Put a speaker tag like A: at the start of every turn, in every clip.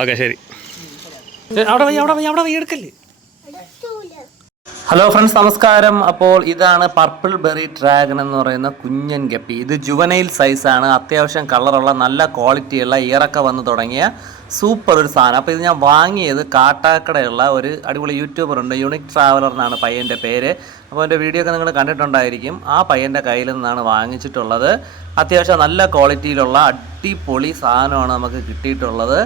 A: Okay ശരി. ഏ, അവിടെ വയ്യ അവിടെ വയ്യ അവിടെ വയ്യ എടുക്കല്ലേ?
B: ഹലോ ഫ്രണ്ട്സ് നമസ്കാരം. അപ്പോൾ ഇതാണ് പർപ്പിൾ ബെറി ഡ്രാഗൺ എന്ന് പറയുന്ന കുഞ്ഞൻ ഗപ്പി. ഇത് ജുവനൈൽ സൈസാണ് അത്യാവശ്യം കളറുള്ള നല്ല ക്വാളിറ്റിയുള്ള ഇയറൊക്കെ വന്ന് തുടങ്ങിയ സൂപ്പർ ഒരു സാധനം. അപ്പോൾ ഇത് ഞാൻ വാങ്ങിയത് കാട്ടാക്കടയുള്ള ഒരു അടിപൊളി യൂട്യൂബർ ഉണ്ട് യൂണിക് ട്രാവലർ എന്നാണ് പയ്യന്റെ പേര്. അപ്പോൾ എന്റെ വീഡിയോ ഒക്കെ നിങ്ങൾ കണ്ടിട്ടുണ്ടായിരിക്കും. ആ പയ്യന്റെ കയ്യിൽ നിന്നാണ് വാങ്ങിച്ചിട്ടുള്ളത്. അത്യാവശ്യം നല്ല ക്വാളിറ്റിയിലുള്ള അടിപൊളി സാധനമാണ് നമുക്ക് കിട്ടിയിട്ടുള്ളത്.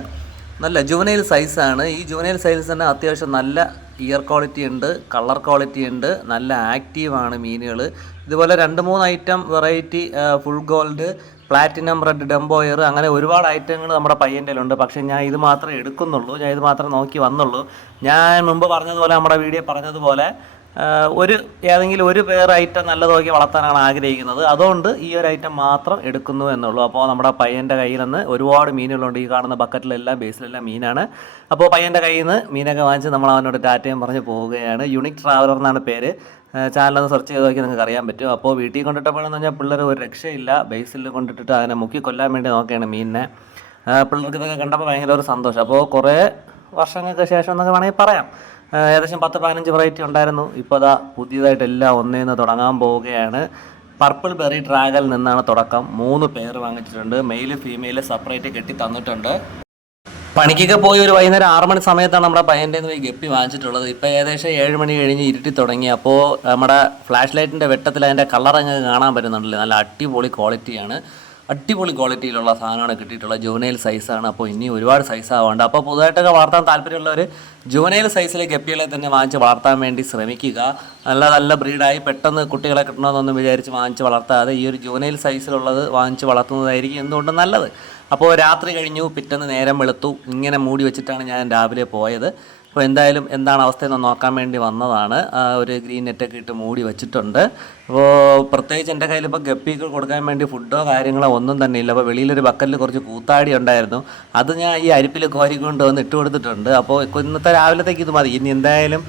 B: നല്ല ജുവനൈൽ സൈസാണ് ഈ ജുവനൈൽ സൈസ് തന്നെ അത്യാവശ്യം നല്ല ഇയർ ക്വാളിറ്റി ഉണ്ട് കളർ ക്വാളിറ്റി ഉണ്ട് നല്ല ആക്റ്റീവാണ് മീനുകൾ ഇതുപോലെ രണ്ട് മൂന്ന് item variety full gold platinum red dumbo ear അങ്ങനെ ഒരുപാട് ഐറ്റങ്ങൾ നമ്മുടെ പയ്യന്റെ ഉണ്ട് പക്ഷേ ഞാൻ ഇത് മാത്രമേ എടുക്കുന്നുള്ളൂ. ഞാൻ ഇത് മാത്രമേ നോക്കി വന്നുള്ളൂ. ഞാൻ മുമ്പ് പറഞ്ഞതുപോലെ നമ്മുടെ വീഡിയോ പറഞ്ഞതുപോലെ ഒരു ഏതെങ്കിലും ഒരു പേർ ഐറ്റം നല്ലത് നോക്കി വളർത്താനാണ് ആഗ്രഹിക്കുന്നത്. അതുകൊണ്ട് ഈ ഒരു ഐറ്റം മാത്രം എടുക്കുന്നു എന്നുള്ളൂ. അപ്പോൾ നമ്മുടെ പയ്യന്റെ കയ്യിൽ നിന്ന് ഒരുപാട് മീനുകളുണ്ട്. ഈ കാണുന്ന ബക്കറ്റിലെല്ലാം ബേസിലെല്ലാം മീനാണ്. അപ്പോൾ പയ്യന്റെ കയ്യിൽ നിന്ന് മീനൊക്കെ വാങ്ങിച്ച് നമ്മൾ അവനോട് ടാറ്റയും പറഞ്ഞ് പോവുകയാണ്. യുണിക് ട്രാവലർ എന്നാണ് പേര്. ചാനലൊന്ന് സെർച്ച് ചെയ്ത് നോക്കി നിങ്ങൾക്ക് അറിയാൻ പറ്റും. അപ്പോൾ വീട്ടിൽ കൊണ്ടിട്ടപ്പോഴെന്ന് പറഞ്ഞാൽ പിള്ളേർ ഒരു രക്ഷയില്ല. ബേസിൽ കൊണ്ടിട്ടിട്ട് അതിനെ മുക്കി കൊല്ലാൻ വേണ്ടി നോക്കുകയാണ് മീനിനെ. പിള്ളേർക്ക് ഇതൊക്കെ കണ്ടപ്പോൾ ഭയങ്കര ഒരു സന്തോഷം. അപ്പോൾ കുറേ വർഷങ്ങൾക്ക് ശേഷം എന്നൊക്കെ വേണമെങ്കിൽ പറയാം. ഏകദേശം പത്ത് പതിനഞ്ച് വെറൈറ്റി ഉണ്ടായിരുന്നു. ഇപ്പോൾ അതാ പുതിയതായിട്ട് എല്ലാം ഒന്നേന്ന് തുടങ്ങാൻ പോവുകയാണ്. പർപ്പിൾ ബെറി ഡ്രാഗൽ നിന്നാണ് തുടക്കം. മൂന്ന് പേർ വാങ്ങിച്ചിട്ടുണ്ട്. മെയിൽ ഫീമെയിൽ സെപ്പറേറ്റ് കെട്ടി തന്നിട്ടുണ്ട്. പണിക്കൊക്കെ പോയി ഒരു വൈകുന്നേരം ആറ് മണി സമയത്താണ് നമ്മുടെ പയ്യന്റെ പോയി ഗപ്പി വാങ്ങിച്ചിട്ടുള്ളത്. ഇപ്പോൾ ഏകദേശം ഏഴ് മണി കഴിഞ്ഞ് ഇരുട്ടി തുടങ്ങി. അപ്പോൾ നമ്മുടെ ഫ്ലാഷ് ലൈറ്റിന്റെ വെട്ടത്തിൽ അതിന്റെ കളർ അങ്ങ് കാണാൻ പറ്റുന്നുണ്ടല്ലോ? നല്ല അടിപൊളി ക്വാളിറ്റിയാണ് അടിപൊളി ക്വാളിറ്റിയിലുള്ള സാധനമാണ് കിട്ടിയിട്ടുള്ളത്. ജോനയിൽ സൈസാണ് അപ്പോൾ ഇനി ഒരുപാട് സൈസ് ആവാണ്ട്. അപ്പോൾ പുതുതായിട്ടൊക്കെ വളർത്താൻ താല്പര്യമുള്ളവർ ജോനയിൽ സൈസിലെ ഗപ്പികളെ തന്നെ വാങ്ങിച്ച് വളർത്താൻ വേണ്ടി ശ്രമിക്കുക. നല്ല നല്ല ബ്രീഡായി പെട്ടെന്ന് കുട്ടികളെ കിട്ടണമെന്നൊന്നും വിചാരിച്ച് വാങ്ങിച്ച് വളർത്താതെ ഈ ഒരു ജോനയിൽ സൈസിലുള്ളത് വാങ്ങിച്ച് വളർത്തുന്നതായിരിക്കും എന്തുകൊണ്ടും നല്ലത്. അപ്പോൾ രാത്രി കഴിഞ്ഞു പിറ്റേന്ന് നേരം വെളുത്തു. ഇങ്ങനെ മൂടി വെച്ചിട്ടാണ് ഞാൻ രാവിലെ പോയത്. അപ്പോൾ എന്തായാലും എന്താണ് അവസ്ഥയെന്ന് നോക്കാൻ വേണ്ടി വന്നതാണ്. ഒരു ഗ്രീൻ നെറ്റൊക്കെ ഇട്ട് മൂടി വെച്ചിട്ടുണ്ട്. അപ്പോൾ പ്രത്യേകിച്ച് എന്റെ കയ്യിൽ ഇപ്പോൾ ഗപ്പിക്ക് കൊടുക്കാൻ വേണ്ടി ഫുഡോ കാര്യങ്ങളോ ഒന്നും തന്നെ ഇല്ല. അപ്പോൾ വെളിയിലൊരു ബക്കറ്റിൽ കുറച്ച് കൂത്താടി ഉണ്ടായിരുന്നു. അത് ഞാൻ ഈ അരിപ്പിൽ കോരിക്കൊണ്ട് വന്ന് ഇട്ട് കൊടുത്തിട്ടുണ്ട്. അപ്പോൾ ഇന്നത്തെ രാവിലത്തേക്ക് ഇത് മതി. ഇനി എന്തായാലും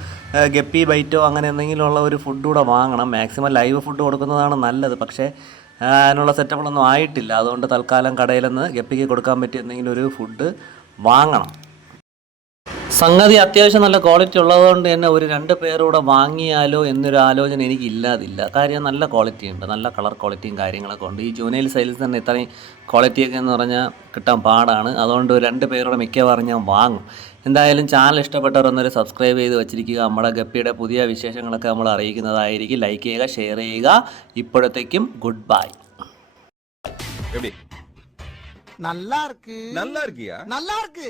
B: ഗപ്പി ബൈറ്റോ അങ്ങനെ എന്തെങ്കിലും ഉള്ള ഒരു ഫുഡ് കൂടെ വാങ്ങണം. മാക്സിമം ലൈവ് ഫുഡ് കൊടുക്കുന്നതാണ് നല്ലത്. പക്ഷേ അതിനുള്ള സെറ്റപ്പുകളൊന്നും ആയിട്ടില്ല. അതുകൊണ്ട് തൽക്കാലം കടയിൽ നിന്ന് ഗപ്പിക്ക് കൊടുക്കാൻ പറ്റിയ എന്തെങ്കിലും ഒരു ഫുഡ് വാങ്ങണം. സംഗതി അത്യാവശ്യം നല്ല ക്വാളിറ്റി ഉള്ളതുകൊണ്ട് തന്നെ ഒരു രണ്ട് പേരൂടെ വാങ്ങിയാലോ എന്നൊരു ആലോചന എനിക്ക് ഇല്ലാതില്ല കാര്യം നല്ല ക്വാളിറ്റി ഉണ്ട് നല്ല കളർ ക്വാളിറ്റിയും കാര്യങ്ങളൊക്കെ ഉണ്ട് ഈ ജൂനൈൽ സൈൽസ് തന്നെ ഇത്രയും ക്വാളിറ്റിയൊക്കെ എന്ന് പറഞ്ഞാൽ കിട്ടാൻ പാടാണ് അതുകൊണ്ട് ഒരു രണ്ട് പേരുടെ മിക്കവാറും ഞാൻ വാങ്ങും എന്തായാലും ചാനൽ ഇഷ്ടപ്പെട്ടവർ ഒന്നൊരു സബ്സ്ക്രൈബ് ചെയ്ത് വെച്ചിരിക്കുക നമ്മുടെ ഗപ്പിയുടെ പുതിയ വിശേഷങ്ങളൊക്കെ നമ്മൾ അറിയിക്കുന്നതായിരിക്കും ലൈക്ക് ചെയ്യുക ഷെയർ ചെയ്യുക ഇപ്പോഴത്തേക്കും ഗുഡ് ബൈ
C: எப்படி
D: நல்லா இருக்கு
C: நல்லா இருக்கியா
D: நல்லா இருக்கு